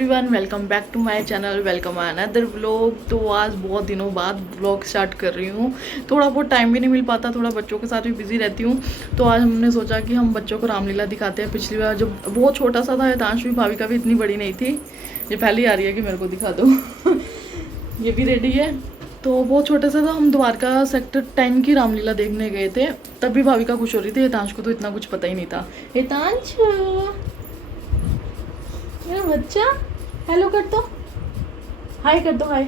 Everyone, welcome back to my channel. Welcome another vlog. तो आज बहुत दिनों बाद व्लॉग स्टार्ट कर रही हूँ। थोड़ा बहुत टाइम भी नहीं मिल पाता, थोड़ा बच्चों के साथ भी बिजी रहती हूँ। तो आज हमने सोचा कि हम बच्चों को रामलीला दिखाते हैं। पिछली बार जब बहुत छोटा सा था, हितांश भी, भाभी का भी इतनी बड़ी नहीं थी। ये पहली आ रही है कि मेरे को दिखा दो। ये भी रेडी है। तो बहुत छोटे से था, हम द्वारका सेक्टर 10 की रामलीला देखने गए थे। तब भी भाभी का खुश हो रही थी, हितांश को तो इतना कुछ पता ही नहीं था। हितांश मेरा बच्चा, हेलो कर दो, हाय कर दो, हाय।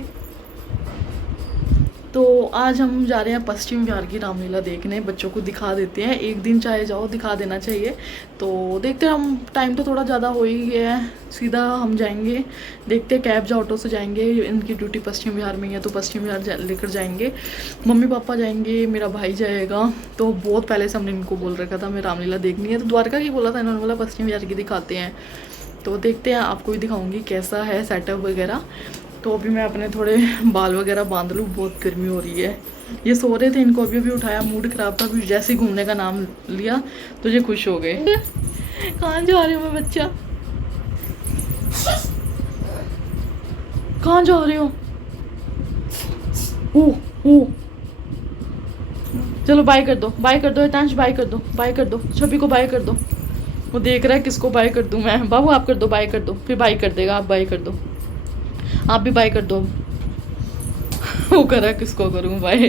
तो आज हम जा रहे हैं पश्चिम विहार की रामलीला देखने। बच्चों को दिखा देते हैं, एक दिन चाहे जाओ दिखा देना चाहिए। तो देखते हैं, हम टाइम तो थोड़ा ज़्यादा हो ही गया है। सीधा हम जाएंगे, देखते हैं कैब या ऑटो से जाएंगे। इनकी ड्यूटी पश्चिम विहार में ही है, तो पश्चिम विहार लेकर जाएंगे। मम्मी पापा जाएंगे, मेरा भाई जाएगा। तो बहुत पहले से हमने इनको बोल रखा था हमें रामलीला देखनी है, तो द्वारका की बोला था, इन्होंने बोला पश्चिम विहार की दिखाते हैं। तो देखते हैं, आपको भी दिखाऊंगी कैसा है सेटअप वगैरह। तो अभी मैं अपने थोड़े बाल वगैरह बांध लूँ, बहुत गर्मी हो रही है। ये सो रहे थे, इनको अभी अभी उठाया, मूड ख़राब था। अभी जैसे ही घूमने का नाम लिया तो ये खुश हो गए। कहाँ जा रहे हो मैं बच्चा, कहाँ जा रहे हो? ओ चलो बाय कर दो, बाय कर दो हितांश, बाय कर दो, बाय कर दो, छवि को बाय कर दो। वो देख रहा है किसको बाय कर दूं मैं। बाबू आप कर दो, बाय कर दो, फिर बाय कर देगा। आप बाय कर दो, आप भी बाय कर दो। वो कर रहा है किसको करूं बाय।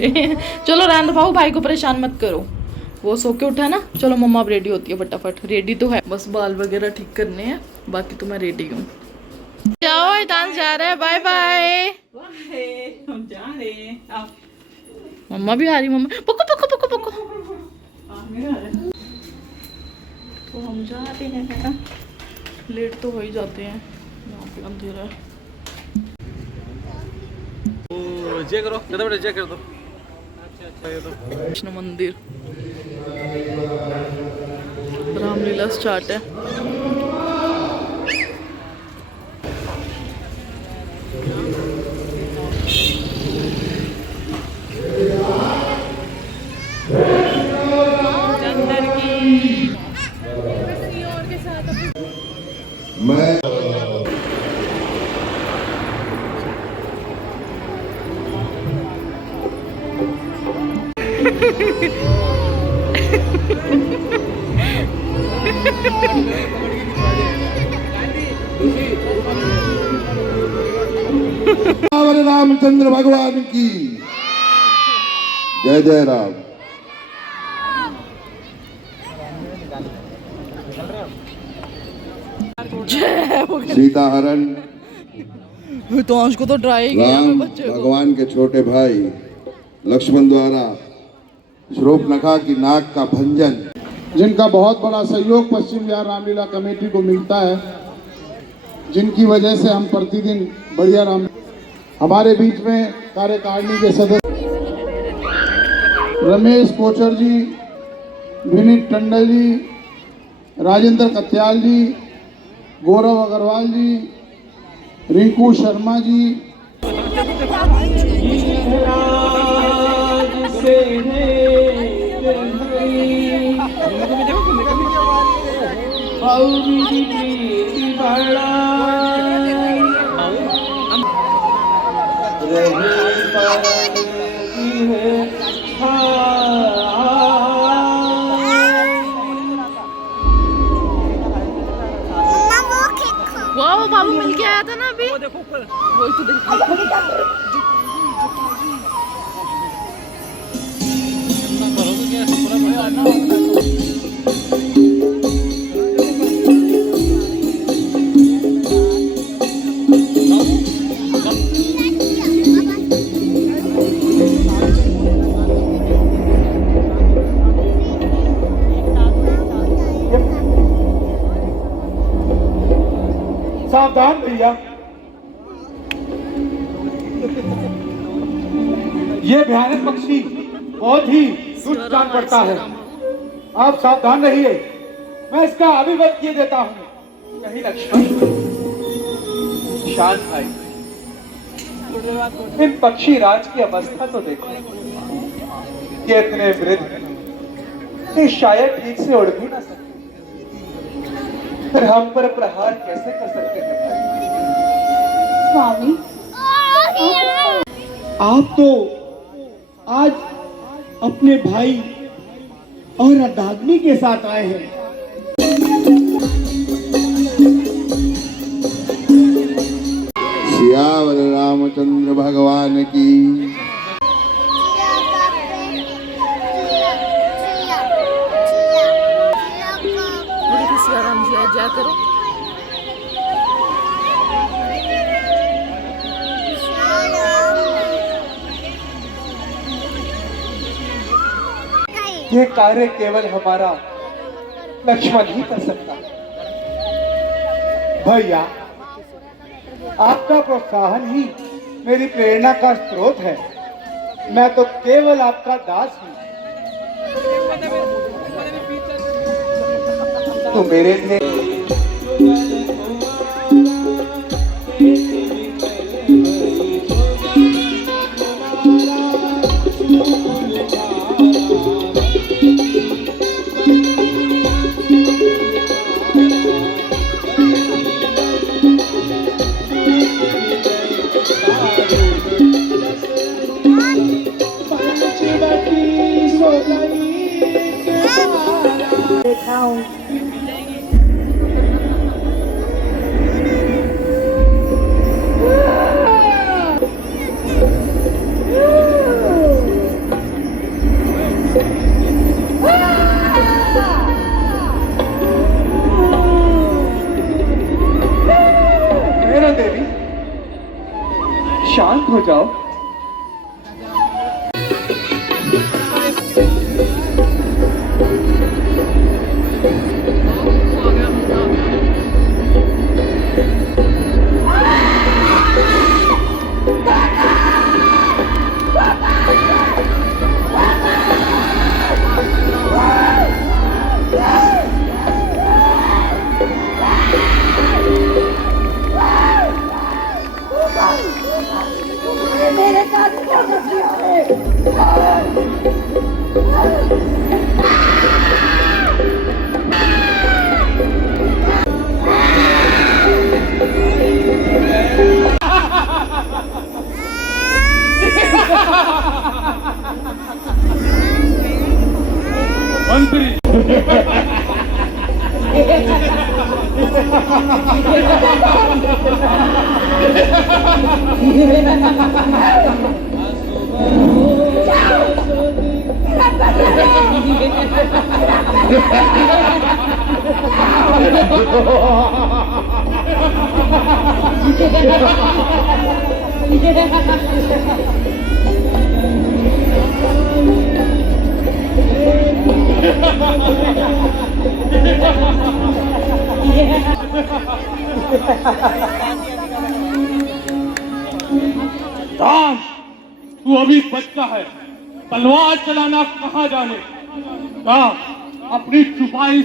चलो रहने दो बाबू, भाई को परेशान मत करो, वो सो के उठा ना। चलो मम्मा अब रेडी होती है फटाफट। रेडी तो है, बस बाल वगैरह ठीक करने हैं, बाकी तो मैं रेडी हूँ। जाओ हितांश जा रहा है, बाय बाय। हम जा रहे हैं। मम्मा भी आ रही, मम्मा पको पको पको पको। तो हम जा रहे हैं, लेट तो हो ही जाते हैं। यहाँ पे अंधेरा है। चेक करो, कितना बड़ा चेक कर दो। कृष्ण मंदिर, रामलीला स्टार्ट है। मैं रामचंद्र भगवान की जय जय राम। सीता हरण तो अंश को तो ड्राई किया राम मैं बच्चे को। भगवान के छोटे भाई लक्ष्मण द्वारा शूर्पणखा की नाक का भंजन, जिनका बहुत बड़ा सहयोग पश्चिम विहार रामलीला कमेटी को मिलता है, जिनकी वजह से हम प्रतिदिन बढ़िया राम। हमारे बीच में कार्यकारिणी के सदस्य रमेश कोचर जी, विनीत टंडल जी, राजेंद्र कत्याल जी, गौरव अग्रवाल जी, रिंकू शर्मा जी, वाह बाबू मिल के आया था ना अभी, वही तो देखो। सावधान भैया, ये भयानक पक्षी बहुत ही दुष्ट जान पड़ता है। आप सावधान रहिए, मैं इसका अभिवत किए देता हूँ। कहीं लक्ष्मण शांत भाई, इन पक्षी राज की अवस्था तो देखो, ये इतने वृद्ध, ये शायद ठीक से उड़ भी ना सकते, फिर हम पर प्रहार कैसे कर सकते हैं भाई? स्वामी। आप तो आज अपने भाई और अर्धाग्नि के साथ आए हैं। सियावर रामचंद्र भगवान की। बोलो सियाराम जय जय करो। ये कार्य केवल हमारा लक्ष्मण ही कर सकता है। भैया, आपका प्रोत्साहन ही मेरी प्रेरणा का स्रोत है। मैं तो केवल आपका दास हूँ। तो मेरे लिए देवी, शांत हो जाओ। मेरे साथ क्या कर दिया है? राम, तू अभी बच्चा है, तलवार चलाना कहाँ जाने। राम, अपनी छुपाई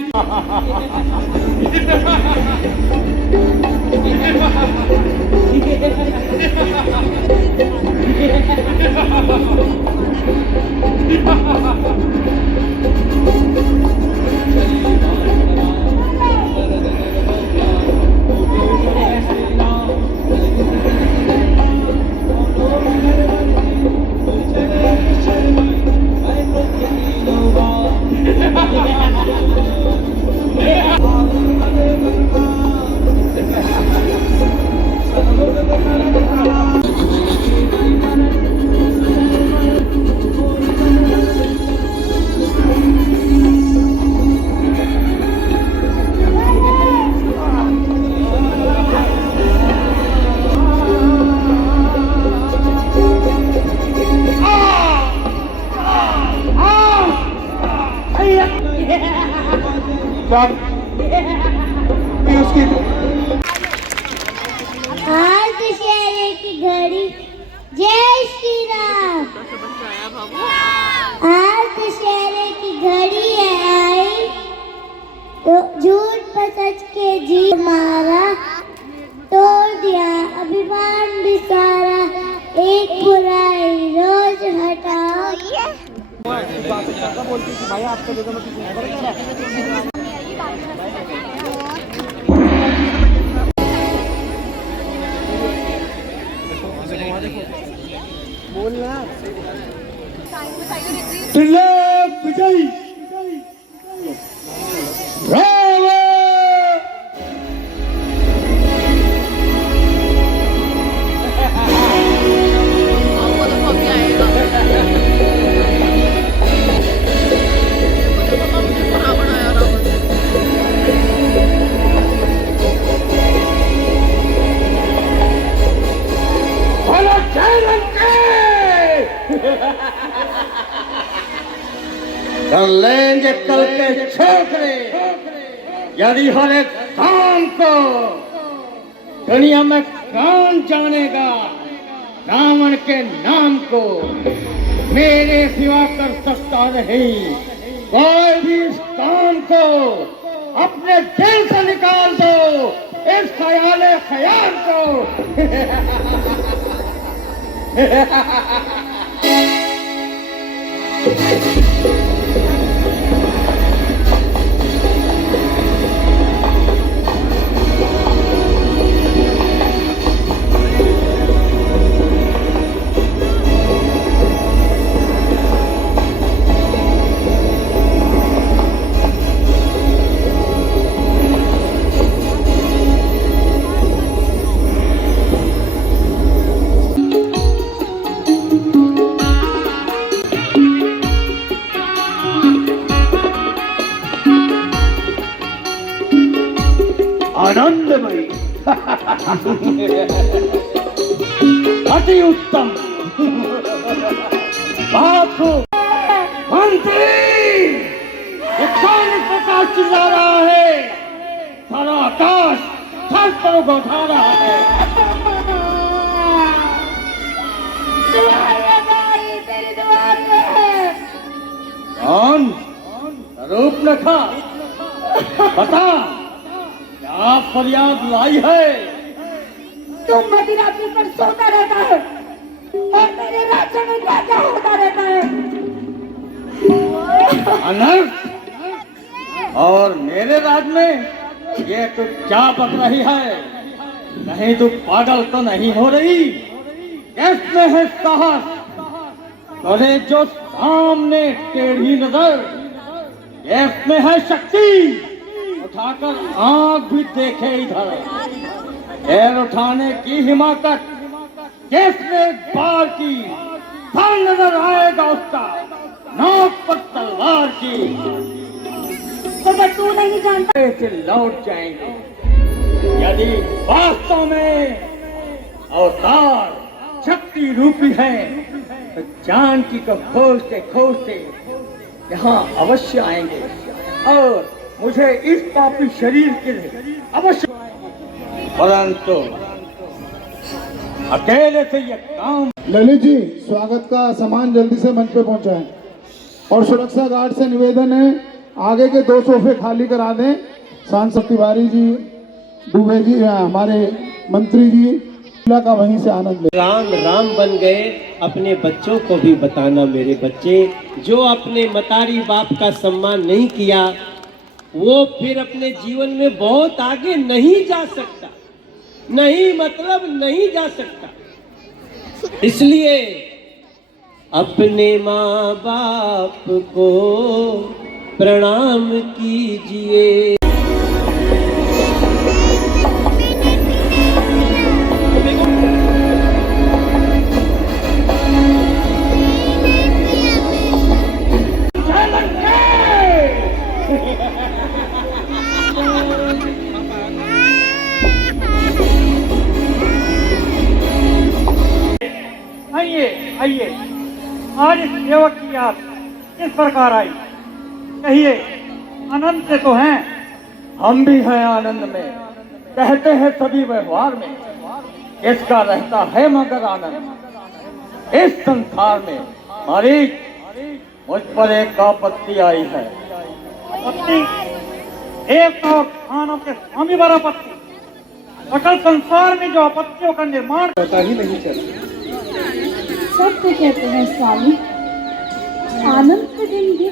उसकी आज दशहरे की घड़ी। जय श्री राम। आज दशहरे की घड़ी है आई, तो झूठ पर सच के जी मारा, तोड़ दिया अभिमान भी सारा, एक बुराई रोज हटाओ। भाई आपको देखो कर लेंगे कल के छोकरे यदि हर एक काम को दुनिया में कौन जानेगा रावण के नाम को मेरे सिवा कर सकता नहीं कोई भी इस काम को अपने दिल से निकाल दो इस ख्याल को आनंदमयी अति उत्तम मंत्री ये कौन इस प्रकार चिल्ला रहा है सारा आकाश थर थर उठा रहा है कौन रूप नखा बता क्या फरियाद लाई है तुम मदिरा पीकर सोता रहता है और मेरे राज्य में क्या क्या होता रहता है। अनर्थ और मेरे राज में ये तो क्या बक रही है कहीं तू पागल तो नहीं हो रही इसमें है साहस तोरे जो सामने टेढ़ी नजर इसमें है शक्ति उठाकर आंख भी देखे इधर पैर उठाने की हिमाकत जिसने बार की सर नजर आएगा उसका नाक पर तलवार की तो तू नहीं जानता से लौट जाएंगे यदि वास्तव में अवतार शक्ति रूपी है तो जानकी को खोजते खोजते यहाँ अवश्य आएंगे और मुझे इस पापी शरीर के लिए अवश्य परंतु अकेले से ये काम ललित जी स्वागत का सामान जल्दी से मंच पे पहुंचाएं और सुरक्षा गार्ड से निवेदन है आगे के 2 सोफे खाली करा दें सांसद तिवारी जी दुबे जी हमारे मंत्री जी का वहीं से आनंद ले राम राम बन गए अपने बच्चों को भी बताना मेरे बच्चे जो अपने मतारी बाप का सम्मान नहीं किया वो फिर अपने जीवन में बहुत आगे नहीं जा सकता नहीं मतलब नहीं जा सकता इसलिए अपने माँ बाप को प्रणाम कीजिए। आइए आइए आज इस सेवक की याद किस प्रकार आई कहिए आनंद से तो हैं हम भी हैं आनंद में कहते हैं सभी व्यवहार में इसका रहता है मगर आनंद इस संसार में मालिक मुझ पर एक आपत्ति आई है आपत्ति एक तो खानों के स्वामी पर आपत्ति सकल संसार में जो आपत्तियों का निर्माण पता ही नहीं चलता सब तो कहते हैं स्वामी आनंद के दिन भी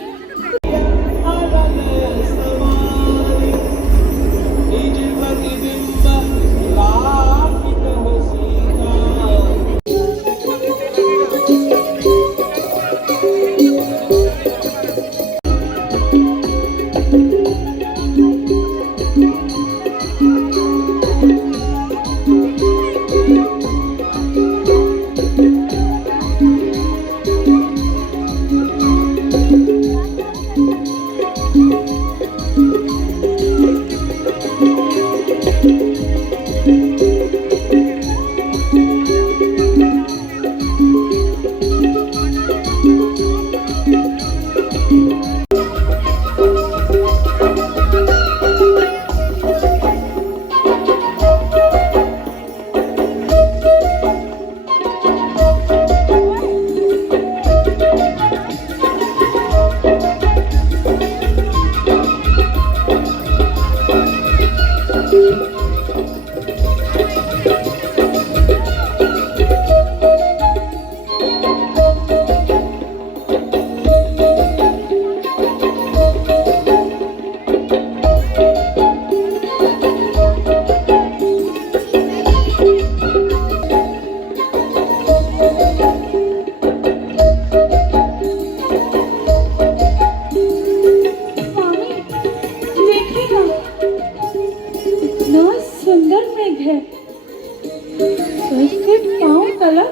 तलक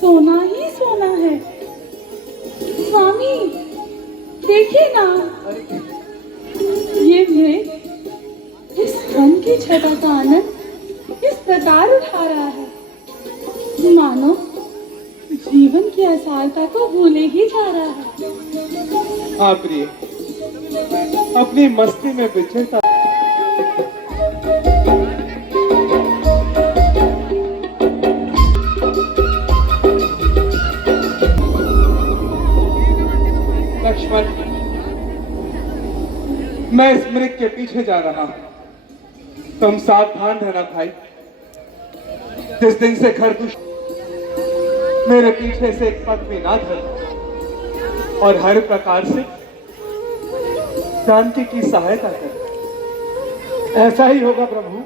सोना ही सोना है। स्वामी देखिए ना, ये मृग इस वन की छटा का आनंद इस प्रकार उठा रहा है, मानो जीवन की असारता को भूले ही जा रहा है। हाँ प्रिय, अपनी मस्ती में विचरता लक्ष्मण, मैं इस मृग के पीछे जा रहा हूं। तुम सावधान रहना भाई। जिस दिन से खरगोश मेरे पीछे से एक पग भी ना धर और हर प्रकार से शांति की सहायता कर। ऐसा ही होगा प्रभु।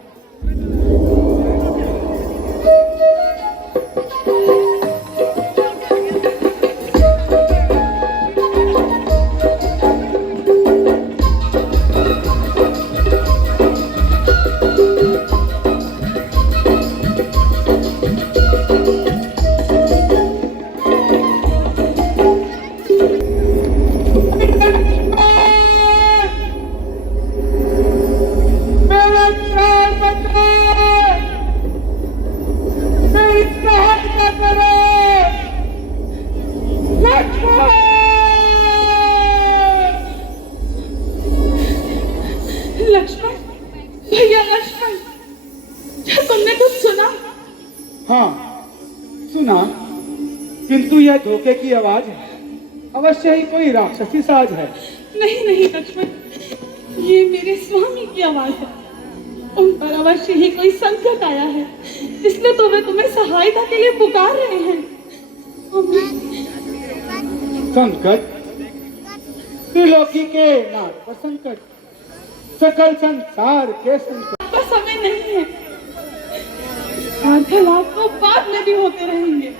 लक्ष्मण, भैया लक्ष्मण, क्या तुमने कुछ सुना? हाँ सुना, किंतु यह धोखे की आवाज है। अवश्य ही कोई राक्षसी साज है। नहीं नहीं लक्ष्मण, ये मेरे स्वामी की आवाज है। उन पर अवश्य ही कोई संकट आया है, इसलिए तो वे तुम्हें सहायता के लिए पुकार रहे हैं। संकट? त्रिलोकी के नाथ पर संकट, सकल संसार के संकट। आपका समय नहीं है, वार्तालाप को बाद में भी होते रहेंगे।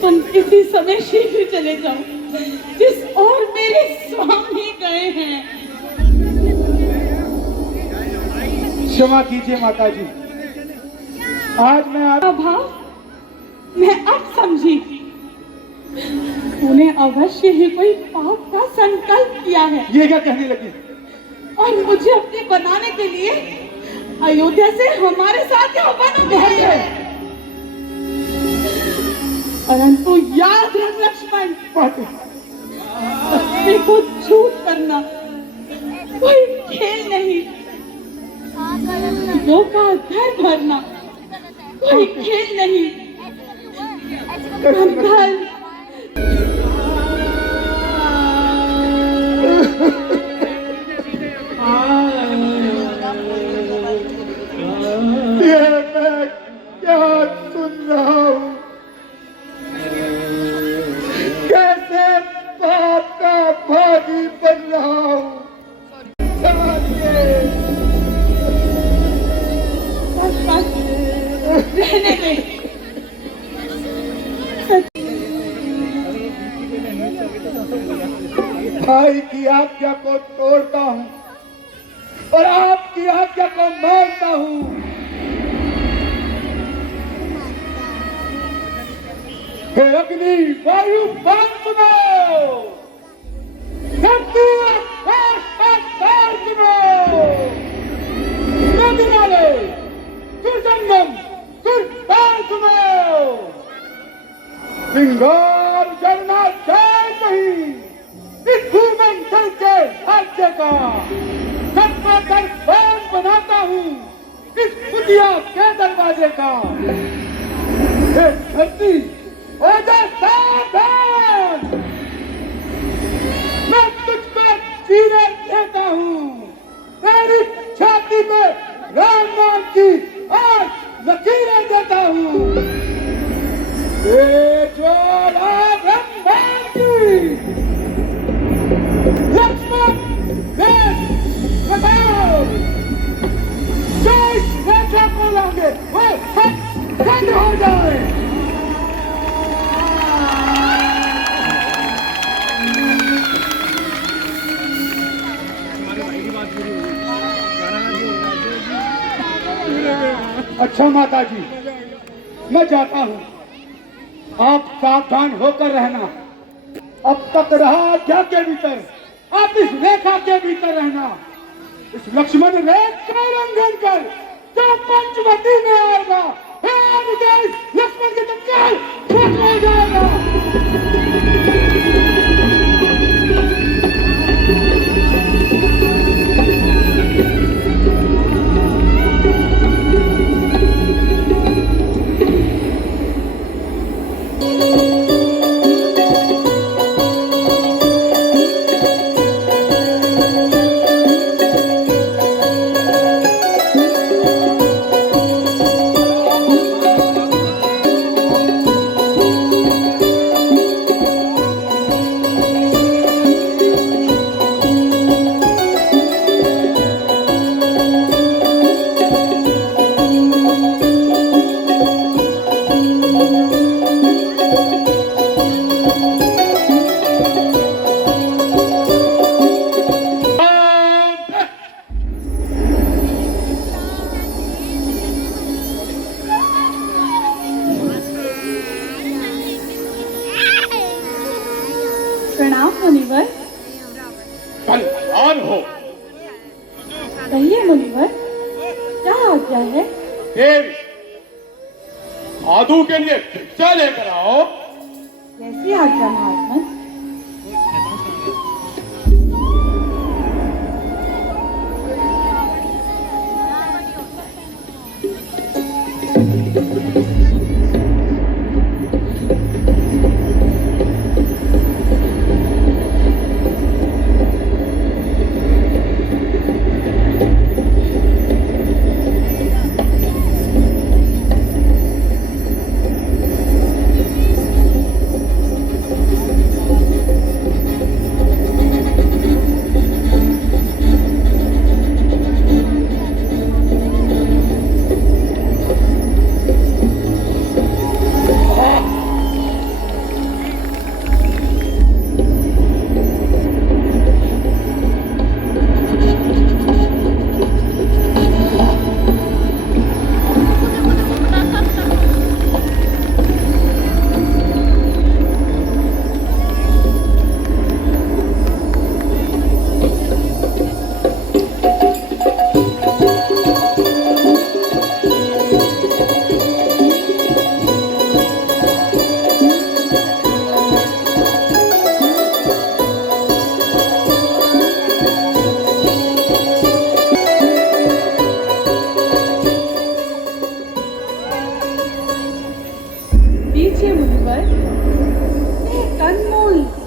तुम इसी समय शीघ्र चले जाओ जिस और मेरे स्वामी गए हैं। क्षमा कीजिए माता जी, आज मैं भाव मैं अब समझी। उन्हें अवश्य ही कोई पाप का संकल्प किया है। ये क्या कहने लगी? और मुझे अपने बनाने के लिए अयोध्या से हमारे साथ यहाँ बन गए। परंतु याद रख लक्ष्मण, सत्य को झूठ करना कोई खेल नहीं, लोगों का घर भरना कोई खेल नहीं। कंकाल ये मैं क्या सुन रहा हूँ? कैसे पाप का भागी बन रहा हूँ? रहने दे। भाई की आज्ञा को तोड़ता हूँ और आपकी आज्ञा को मानता हूँ। हे अग्नि, वायु, पान सुनो, धरती आकाश पाताल सुनो, नदी नाले, सुरजंगम, सुरताल सुनो, सिंगार जलना जाए नहीं। इस भूमंडल के राज्य का सबका दरबार बनाता हूँ, इस कुटिया के दरवाजे का। हे धरती, हो जा सावधान, मैं तुझको चीरे देता हूँ। तेरी छाती पे राम नाम की आज लकीरें देता हूँ। ये ज्वाला ब्रह्मांड की लक्ष्मण बताओ, जो इस रेखा को लाएंगे वो सब बंद हो जाए। अच्छा माता जी, मैं जाता हूँ, आप सावधान होकर रहना। अब तक रहा आज्ञा के भीतर, आप इस रेखा के भीतर रहना। इस लक्ष्मण रेखा का उल्लंघन कर जो पंचवटी में आएगा, हे अनुदेश, लक्ष्मण के तत्काल फूट हो जाएगा। प्रणाम मुनिवर। कल्याण हो। कहिए मुनिवर, क्या आज्ञा है? देवी, साधु के लिए भिक्षा लेकर आओ। कैसी आज्ञा महात्मा?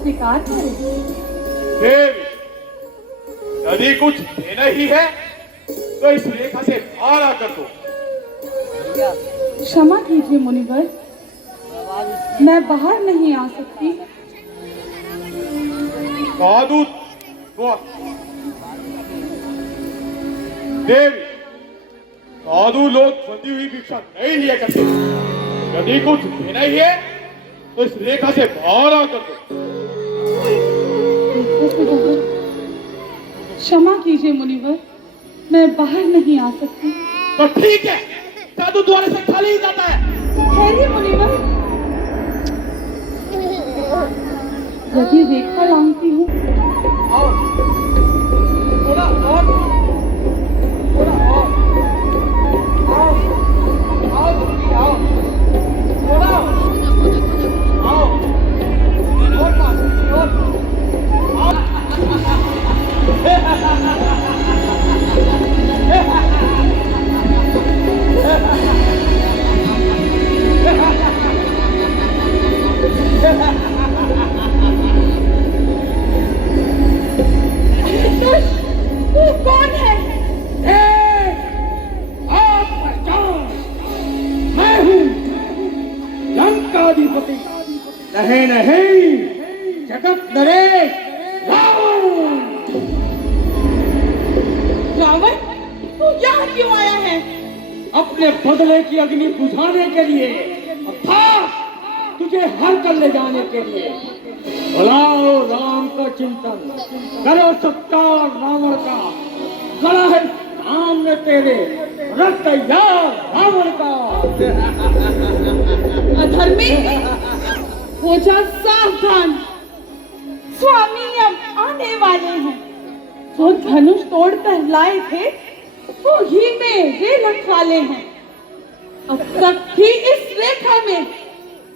स्वीकार करें। देवी, यदि कुछ देना ही है तो इस रेखा से बाहर आकर दो। क्षमा कीजिए मुनिवर, मैं बाहर नहीं आ सकती। साधु देवी, साधु लोग बंधी हुई भिक्षा नहीं लिया करते। यदि कुछ देना ही है तो इस रेखा से बाहर आकर दो। क्षमा कीजिए मुनिवर, मैं बाहर नहीं आ सकती। तो ठीक है, साधु द्वार से खाली ही जाता है। ठहरिए मुनिवर, यदि रेखा लांघती हूँ। थोड़ा और, थोड़ा और, आओ, आओ जल्दी आओ, थोड़ा आओ, और पास, और तू कौन है? आप पहचान, मैं हूँ लंकाधिपति। नहीं नहीं, जगत नरेश रावण। रावण, तू यहाँ क्यों आया है? अपने बदले की अग्नि बुझाने के लिए, अर्थात तुझे हर कर ले जाने के लिए। बुलाओ राम का चिंतन करो, सत्कार रावण का खड़ा है सामने तेरे। रख तैयार रावण का। अधर्मी, हो जा सावधान, स्वामी अब आने वाले हैं। जो धनुष तोड़ कर लाए थे वो ही में वे रखवाले हैं। अब तक थी इस रेखा में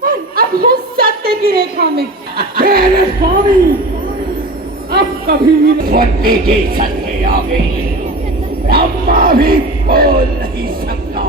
और अब हो सत्य की रेखा में। मेरे स्वामी अब कभी भी सत्य की सत्य आ गई, ब्रह्मा भी बोल नहीं सकता।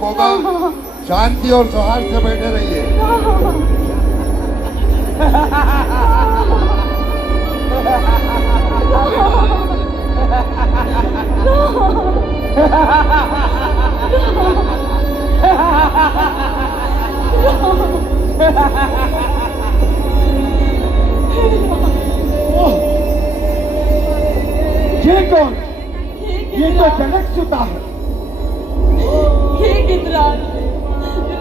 होगा, शांति और सौहार्द से बैठे रहिए। ये कौन? ये तो जनक सुता है। हे गिद्धराज,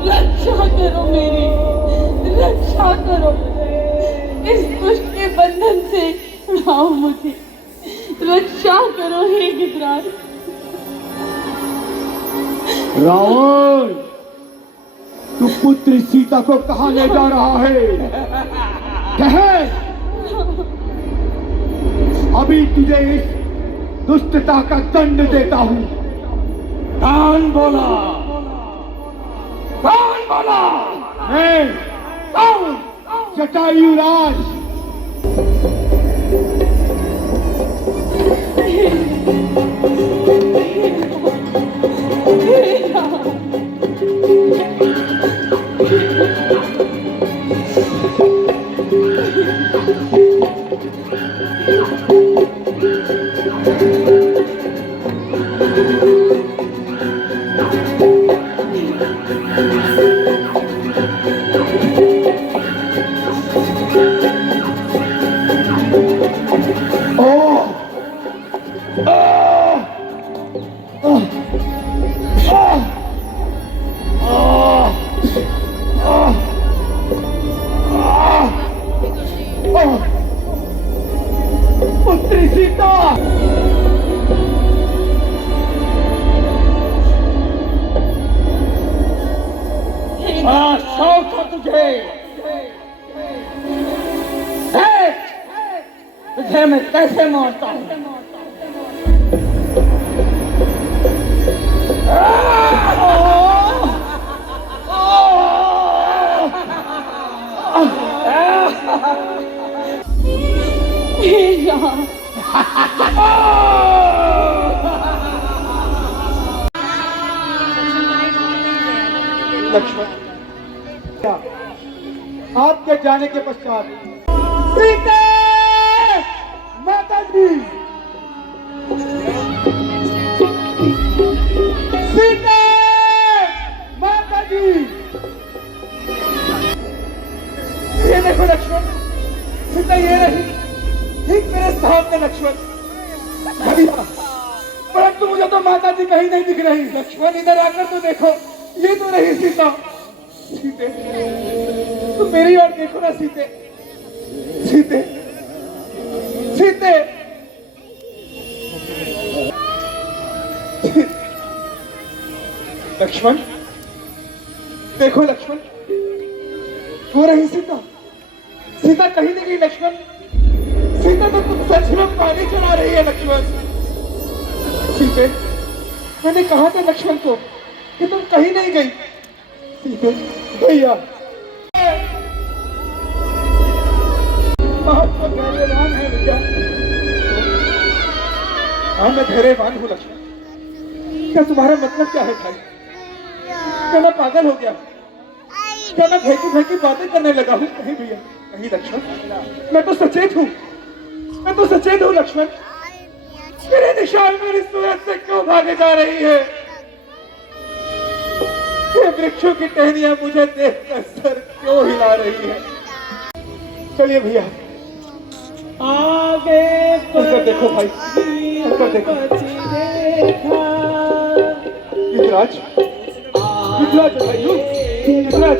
रक्षा करो मेरी, रक्षा करो। इस दुष्ट के बंधन से छुड़ाओ मुझे, रक्षा करो हे गिद्धराज। रावण, तू पुत्री सीता को कहाँ ले जा रहा है? कह, अभी तुझे इस दुष्टता का दंड देता हूँ। कौन बोला? कौन बोला? मैं कौन? जटायुराज। पुत्री सीता, बड़ा शौक है तुझे। तुझे मैं कैसे मारता हूँ? लक्ष्मण, आपके जाने के पश्चात सीता माता जी, सीता माता जी, ये देखो लक्ष्मण, सीता ये रही ठीक मेरे सामने लक्ष्मण। बढ़िया, परंतु मुझे तो माता जी कहीं नहीं दिख रही। लक्ष्मण इधर आकर तो देखो, ये तो रही सीता। सीते, तुम मेरी ओर देखो ना सीते, सीते, सीते। लक्ष्मण देखो, लक्ष्मण वो रही सीता। सीता कहीं नहीं गई लक्ष्मण। सीता तो तुम सच में पानी चला रही है लक्ष्मण। सीते, मैंने कहा था लक्ष्मण को कि तुम कहीं नहीं गई। सीते भैया, आप तो धैर्यवान है भैया। हाँ मैं धैर्यवान हूँ लक्ष्मण। क्या तुम्हारा मतलब क्या है भाई? क्या मैं पागल हो गया? क्या मैं फेंकी फेंकी बातें करने लगा हूँ? नहीं भैया नहीं लक्ष्मण, मैं तो सचेत हूँ, मैं तो सचेत हूँ लक्ष्मण। मेरे निशान मेरी सूरत से क्यों भागे जा रही है? ये वृक्षों की टहनियां मुझे देखकर सर क्यों हिला रही है? चलिए भैया आगे उधर देखो भाई, उधर देखो। युवराज, युवराज भाई, युवराज,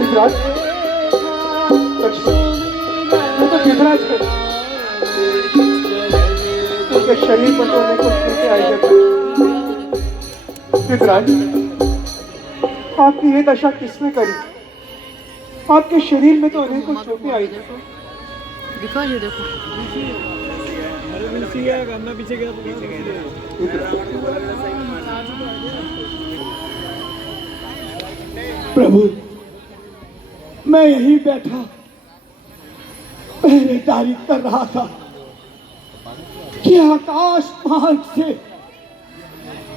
युवराज, लक्ष्मण, वो तो युवराज है। उनके शरीर पर तो अनेकों चोटें आई है। युवराज, आपकी ये दशा किसने करी? आपके शरीर में तो अनेकों चोटें आई है। दिखा ये देखो। प्रभु, मैं यहीं बैठा पहरेदारी कर रहा था कि आकाश मार्ग से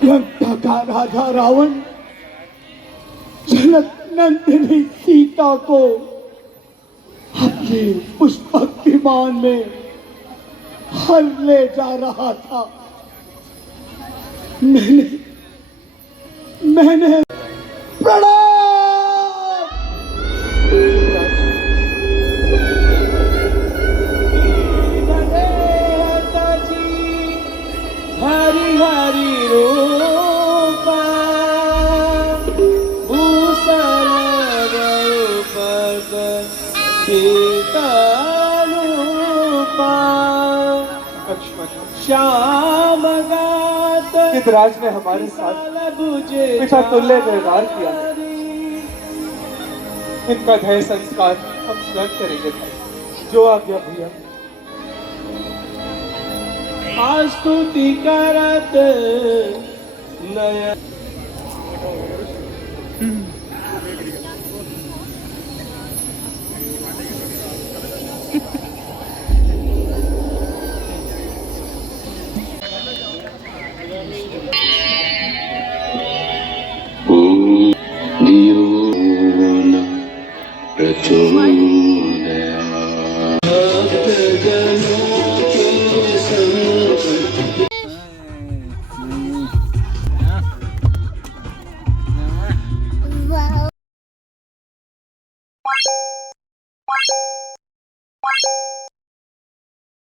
लंका का राजा रावण जनक नंदिनी सीता को अपने पुष्पक विमान में हर ले जा रहा था। मैंने प्रणाम। हरि हरि रूपा भूषण पद सीता रूपा श्याम गात युवराज ने हमारे साथ पिता तुल्य व्यवहार किया है। इनका धैर्य संस्कार हम स्वयं करेंगे। जो आज्ञा भैया। स्तुति करत नयन धियो न प्रचोदयात्।